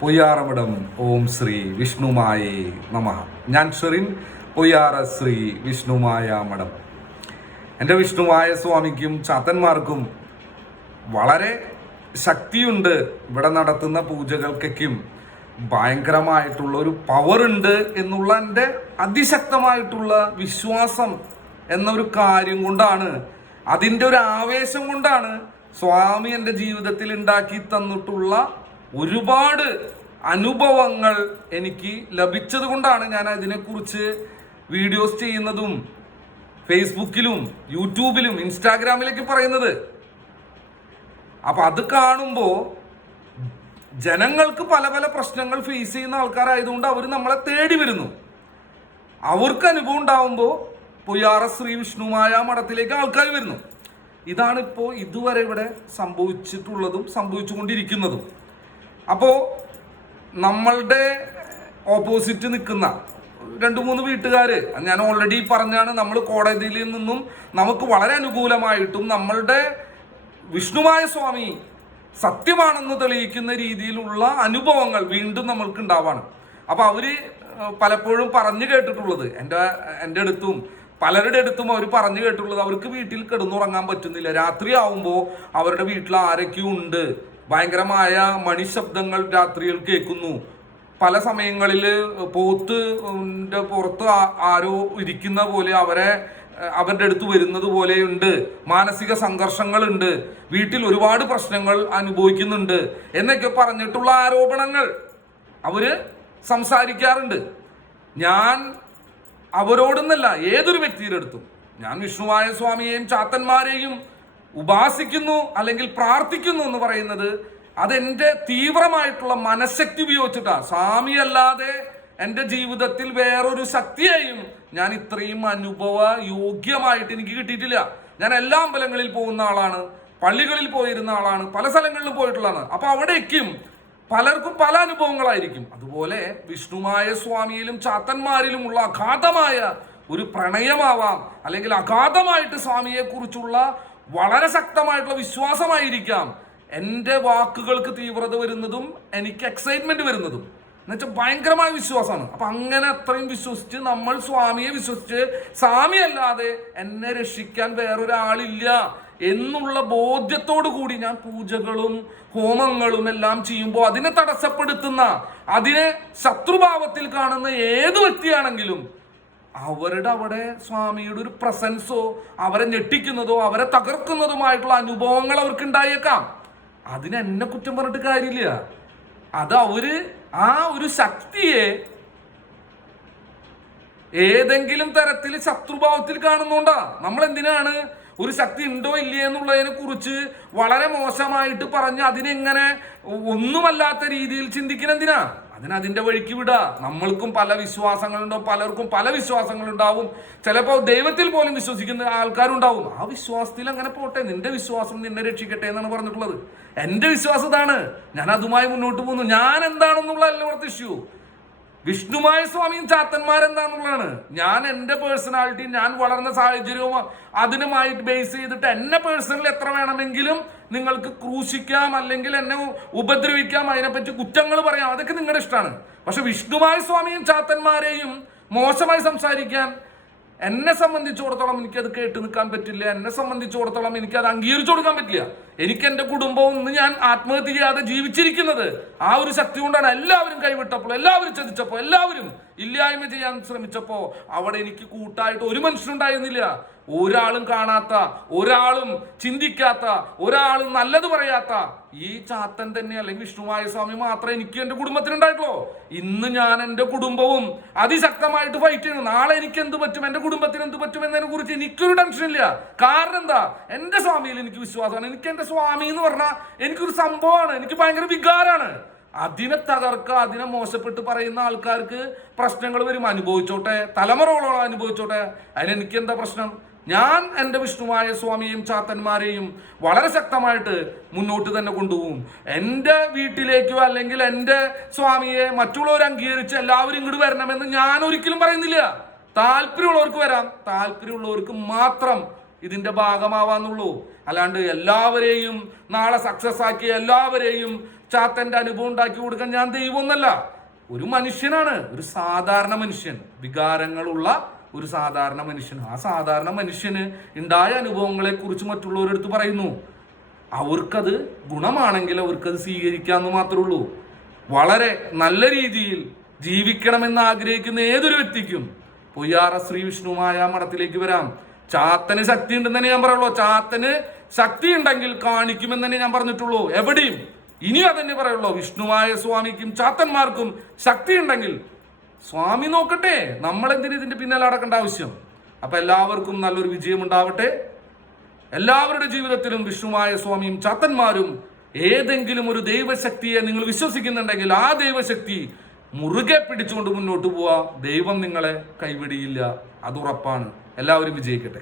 പൊയ്യാറമഠം ഓം ശ്രീ വിഷ്ണുമായേ നമ. ഞാൻ ഷെറിൻ പൊയ്യാറ ശ്രീ വിഷ്ണുമായ മഠം. എന്റെ വിഷ്ണുമായ സ്വാമിക്കും ചാത്തന്മാർക്കും വളരെ ശക്തിയുണ്ട് ഇവിടെ നടത്തുന്ന പൂജകൾക്കൊക്കെയും ഭയങ്കരമായിട്ടുള്ള ഒരു പവർ ഉണ്ട് എന്നുള്ള എന്റെ അതിശക്തമായിട്ടുള്ള വിശ്വാസം എന്നൊരു കാര്യം കൊണ്ടാണ് അതിന്റെ ഒരു ആവേശം കൊണ്ടാണ് സ്വാമി എന്റെ ജീവിതത്തിൽ ഉണ്ടാക്കി തന്നിട്ടുള്ള ഒരുപാട് അനുഭവങ്ങൾ എനിക്ക് ലഭിച്ചത് കൊണ്ടാണ് ഞാൻ അതിനെക്കുറിച്ച് വീഡിയോസ് ചെയ്യുന്നതും ഫേസ്ബുക്കിലും യൂട്യൂബിലും ഇൻസ്റ്റാഗ്രാമിലേക്ക് പറയുന്നത്. അപ്പൊ അത് കാണുമ്പോൾ ജനങ്ങൾക്ക് പല പല പ്രശ്നങ്ങൾ ഫേസ് ചെയ്യുന്ന ആൾക്കാരായതുകൊണ്ട് അവർ നമ്മളെ തേടി വരുന്നു. അവർക്ക് അനുഭവം ഉണ്ടാവുമ്പോൾ പൊയ്യാറ ശ്രീ വിഷ്ണുമായ മഠത്തിലേക്ക് ആൾക്കാർ വരുന്നു. ഇതാണ് ഇപ്പോൾ ഇതുവരെ ഇവിടെ സംഭവിച്ചിട്ടുള്ളതും സംഭവിച്ചുകൊണ്ടിരിക്കുന്നതും. അപ്പോൾ നമ്മളുടെ ഓപ്പോസിറ്റ് നിൽക്കുന്ന രണ്ട് മൂന്ന് വീട്ടുകാർ ഞാൻ ഓൾറെഡി പറഞ്ഞാണ് നമ്മൾ കോടതിയിൽ നിന്നും നമുക്ക് വളരെ അനുകൂലമായിട്ടും നമ്മളുടെ വിഷ്ണുമായ സ്വാമി സത്യമാണെന്ന് തെളിയിക്കുന്ന രീതിയിലുള്ള അനുഭവങ്ങൾ വീണ്ടും നമ്മൾക്ക് ഉണ്ടാവാണ് അപ്പൊ അവർ പലപ്പോഴും പറഞ്ഞു കേട്ടിട്ടുള്ളത്. എന്റെ എന്റെ അടുത്തും പലരുടെ അടുത്തും അവർ പറഞ്ഞു കേട്ടിട്ടുള്ളത് അവർക്ക് വീട്ടിൽ കിടന്നുറങ്ങാൻ പറ്റുന്നില്ല. രാത്രി ആവുമ്പോൾ അവരുടെ വീട്ടിൽ ആരൊക്കെയും ഉണ്ട്. ഭയങ്കരമായ മണിശബ്ദങ്ങൾ രാത്രിയിൽ കേൾക്കുന്നു. പല സമയങ്ങളിൽ പോത്ത് പുറത്ത് ആരോ ഇരിക്കുന്ന പോലെ അവരെ അവരുടെ അടുത്ത് വരുന്നത് പോലെയുണ്ട്. മാനസിക സംഘർഷങ്ങളുണ്ട്. വീട്ടിൽ ഒരുപാട് പ്രശ്നങ്ങൾ അനുഭവിക്കുന്നുണ്ട്. എന്നൊക്കെ പറഞ്ഞിട്ടുള്ള ആരോപണങ്ങൾ അവർ സംസാരിക്കാറുണ്ട്. ഞാൻ അവരോടൊന്നല്ല ഏതൊരു വ്യക്തിയുടെ അടുത്തും. ഞാൻ വിഷ്ണുവായ സ്വാമിയെയും ചാത്തന്മാരെയും ഉപാസിക്കുന്നു അല്ലെങ്കിൽ പ്രാർത്ഥിക്കുന്നു എന്ന് പറയുന്നത് അതെന്റെ തീവ്രമായിട്ടുള്ള മനഃശക്തി ഉപയോഗിച്ചിട്ടാ. സ്വാമി അല്ലാതെ എന്റെ ജീവിതത്തിൽ വേറൊരു ശക്തിയെയും ഞാൻ ഇത്രയും അനുഭവ യോഗ്യമായിട്ട് എനിക്ക് കിട്ടിയിട്ടില്ല. ഞാൻ എല്ലാ അമ്പലങ്ങളിൽ പോകുന്ന ആളാണ് പള്ളികളിൽ പോയിരുന്ന ആളാണ് പല സ്ഥലങ്ങളിലും പോയിട്ടുള്ളതാണ്. അപ്പൊ അവിടേക്കും പലർക്കും പല അനുഭവങ്ങളായിരിക്കും. അതുപോലെ വിഷ്ണുമായ സ്വാമിയിലും ചാത്തന്മാരിലുമുള്ള അഗാധമായ ഒരു പ്രണയമാവാം അല്ലെങ്കിൽ അഗാധമായിട്ട് സ്വാമിയെ കുറിച്ചുള്ള വളരെ ശക്തമായിട്ടുള്ള വിശ്വാസമായിരിക്കാം. എന്റെ വാക്കുകൾക്ക് തീവ്രത വരുന്നതും എനിക്ക് എക്സൈറ്റ്മെന്റ് വരുന്നതും. എന്നുവെച്ചാൽ ഭയങ്കരമായ വിശ്വാസമാണ്. അപ്പൊ അങ്ങനെ അത്രയും വിശ്വസിച്ച് നമ്മൾ സ്വാമിയെ വിശ്വസിച്ച് സ്വാമി അല്ലാതെ എന്നെ രക്ഷിക്കാൻ വേറൊരാളില്ല എന്നുള്ള ബോധ്യത്തോടു കൂടി ഞാൻ പൂജകളും ഹോമങ്ങളും എല്ലാം ചെയ്യുമ്പോൾ അതിനെ തടസ്സപ്പെടുത്തുന്ന അതിനെ ശത്രുഭാവത്തിൽ കാണുന്ന ഏത് വ്യക്തിയാണെങ്കിലും അവരുടെ അവിടെ സ്വാമിയുടെ ഒരു പ്രസൻസോ അവരെ ഞെട്ടിക്കുന്നതോ അവരെ തകർക്കുന്നതുമായിട്ടുള്ള അനുഭവങ്ങൾ അവർക്ക് ഉണ്ടായേക്കാം അതിന് എന്നെ കുറ്റം പറഞ്ഞിട്ട് കാര്യമില്ല. അത് അവർ ആ ഒരു ശക്തിയെ ഏതെങ്കിലും തരത്തിൽ ശത്രുഭാവത്തിൽ കാണുന്നുണ്ടാ? നമ്മൾ എന്തിനാണ് ഒരു ശക്തി ഉണ്ടോ ഇല്ലേ എന്നുള്ളതിനെ കുറിച്ച് വളരെ മോശമായിട്ട് പറഞ്ഞ് അതിനെങ്ങനെ ഒന്നുമല്ലാത്ത രീതിയിൽ ചിന്തിക്കണം എന്തിനാ? അതിന് അതിന്റെ വഴിക്ക് വിടാ. നമ്മൾക്കും പല വിശ്വാസങ്ങളുണ്ടാവും പലർക്കും പല വിശ്വാസങ്ങളുണ്ടാവും. ചിലപ്പോൾ ദൈവത്തിൽ പോലും വിശ്വസിക്കുന്ന ആൾക്കാരുണ്ടാവും. ആ വിശ്വാസത്തിൽ അങ്ങനെ പോട്ടെ. നിന്റെ വിശ്വാസം നിന്നെ രക്ഷിക്കട്ടെ എന്നാണ് പറഞ്ഞിട്ടുള്ളത്. എന്റെ വിശ്വാസം ഇതാണ്. ഞാൻ അതുമായി മുന്നോട്ട് പോകുന്നു. ഞാൻ എന്താണെന്നുള്ളതല്ല ഇവിടുത്തെ ഇഷ്യൂ വിഷ്ണുമായ സ്വാമിയും ചാത്തന്മാരെന്താന്നുള്ളതാണ്. ഞാൻ എന്റെ പേഴ്സണാലിറ്റി ഞാൻ വളർന്ന സാഹചര്യവും അതിനുമായിട്ട് ബേസ് ചെയ്തിട്ട് എന്നെ പേഴ്സണൽ എത്ര വേണമെങ്കിലും നിങ്ങൾക്ക് ക്രൂശിക്കാം അല്ലെങ്കിൽ എന്നെ ഉപദ്രവിക്കാം അതിനെപ്പറ്റി കുറ്റങ്ങൾ പറയാം. അതൊക്കെ നിങ്ങളുടെ ഇഷ്ടമാണ്. പക്ഷെ വിഷ്ണുമായ സ്വാമിയും ചാത്തന്മാരെയും മോശമായി സംസാരിക്കാൻ എന്നെ സംബന്ധിച്ചിടത്തോളം എനിക്കത് കേട്ട് നിൽക്കാൻ പറ്റില്ല. എന്നെ സംബന്ധിച്ചിടത്തോളം എനിക്കത് അംഗീകരിച്ചു കൊടുക്കാൻ പറ്റില്ല. എനിക്ക് എന്റെ കുടുംബവും ഇന്ന് ഞാൻ ആത്മഹത്യ ചെയ്യാതെ ജീവിച്ചിരിക്കുന്നത് ആ ഒരു ശക്തി കൊണ്ടാണ് എല്ലാവരും കൈവിട്ടപ്പോൾ എല്ലാവരും ചതിച്ചപ്പോൾ എല്ലാവരും ഇല്ലായ്മ ചെയ്യാൻ ശ്രമിച്ചപ്പോൾ അവിടെ എനിക്ക് കൂട്ടായിട്ട് ഒരു മനുഷ്യനുണ്ടായിരുന്നില്ല. ഒരാളും കാണാത്ത ഒരാളും ചിന്തിക്കാത്ത ഒരാളും നല്ലത് പറയാത്ത ഈ ചാത്തൻ തന്നെ അല്ലെങ്കിൽ വിഷ്ണുമായ സ്വാമി മാത്രമേ എനിക്ക് എന്റെ കുടുംബത്തിനുണ്ടായിട്ടുള്ളൂ. ഇന്ന് ഞാൻ എന്റെ കുടുംബവും അതിശക്തമായിട്ട് ഫൈറ്റ് ചെയ്യുന്നു. നാളെ എനിക്ക് എന്ത് പറ്റും? എന്റെ കുടുംബത്തിന് എന്ത് പറ്റും എന്നതിനെ കുറിച്ച് എനിക്കൊരു ടെൻഷൻ ഇല്ല. കാരണം എന്താ? എന്റെ സ്വാമിയിൽ എനിക്ക് വിശ്വാസമാണ്. എനിക്ക് എന്റെ സ്വാമി എന്ന് പറഞ്ഞാൽ എനിക്കൊരു സംഭവമാണ്. എനിക്ക് ഭയങ്കര വികാരമാണ് അതിനെ തകർക്കുക അതിനെ മോശപ്പെട്ട് പറയുന്ന ആൾക്കാർക്ക് പ്രശ്നങ്ങൾ വരും. അനുഭവിച്ചോട്ടെ. തലമുറകളോളം അനുഭവിച്ചോട്ടെ. അതിന് എനിക്ക് എന്താ പ്രശ്നം? ഞാൻ എന്റെ വിഷ്ണുവായ സ്വാമിയെയും ചാത്തന്മാരെയും വളരെ ശക്തമായിട്ട് മുന്നോട്ട് തന്നെ കൊണ്ടുപോകും. എന്റെ വീട്ടിലേക്കോ അല്ലെങ്കിൽ എന്റെ സ്വാമിയെ മറ്റുള്ളവർ അംഗീകരിച്ച് എല്ലാവരും ഇങ്ങോട്ട് വരണമെന്ന് ഞാൻ ഒരിക്കലും പറയുന്നില്ല. താല്പര്യമുള്ളവർക്ക് വരാം. താല്പര്യമുള്ളവർക്ക് മാത്രം ഇതിന്റെ ഭാഗമാവാന്നുള്ളൂ. അല്ലാണ്ട് എല്ലാവരെയും നാളെ സക്സസ് ആക്കി എല്ലാവരെയും ചാത്തന്റെ അനുഭവം ഉണ്ടാക്കി കൊടുക്കാൻ ഞാൻ ദൈവമൊന്നല്ല. ഒരു മനുഷ്യനാണ്. ഒരു സാധാരണ മനുഷ്യൻ. വികാരങ്ങളുള്ള ഒരു സാധാരണ മനുഷ്യൻ. ആ സാധാരണ മനുഷ്യന് ഉണ്ടായ അനുഭവങ്ങളെ കുറിച്ച് മറ്റുള്ളവരെടുത്ത് പറയുന്നു. അവർക്കത് ഗുണമാണെങ്കിൽ അവർക്കത് സ്വീകരിക്കാമെന്ന് മാത്രമേ ഉള്ളൂ. വളരെ നല്ല രീതിയിൽ ജീവിക്കണമെന്ന് ആഗ്രഹിക്കുന്ന ഏതൊരു വ്യക്തിക്കും പൊയ്യാറ ശ്രീ വിഷ്ണുമായ മഠത്തിലേക്ക് വരാം. ചാത്തന് ശക്തി ഉണ്ടെന്ന് തന്നെ ഞാൻ പറയുള്ളൂ. ചാത്തന് ശക്തി ഉണ്ടെങ്കിൽ കാണിക്കുമെന്ന് തന്നെ ഞാൻ പറഞ്ഞിട്ടുള്ളൂ. എവിടെയും. ഇനി അതന്നെ പറയുള്ളൂ. വിഷ്ണുവായ സ്വാമിക്കും ചാത്തന്മാർക്കും ശക്തി ഉണ്ടെങ്കിൽ സ്വാമി നോക്കട്ടെ. നമ്മൾ എന്തിനു ഇതിന്റെ പിന്നാലെ അടക്കേണ്ട ആവശ്യം? അപ്പൊ എല്ലാവർക്കും നല്ലൊരു വിജയം ഉണ്ടാവട്ടെ. എല്ലാവരുടെ ജീവിതത്തിലും വിഷ്ണുവായ സ്വാമിയും ചാത്തന്മാരും ഏതെങ്കിലും ഒരു ദൈവശക്തിയെ നിങ്ങൾ വിശ്വസിക്കുന്നുണ്ടെങ്കിൽ ആ ദൈവശക്തി മുറുകെ പിടിച്ചുകൊണ്ട് മുന്നോട്ട് പോവാ. ദൈവം നിങ്ങളെ കൈവിടിയില്ല. അത് ഉറപ്പാണ്. എല്ലാവരും വിജയിക്കട്ടെ.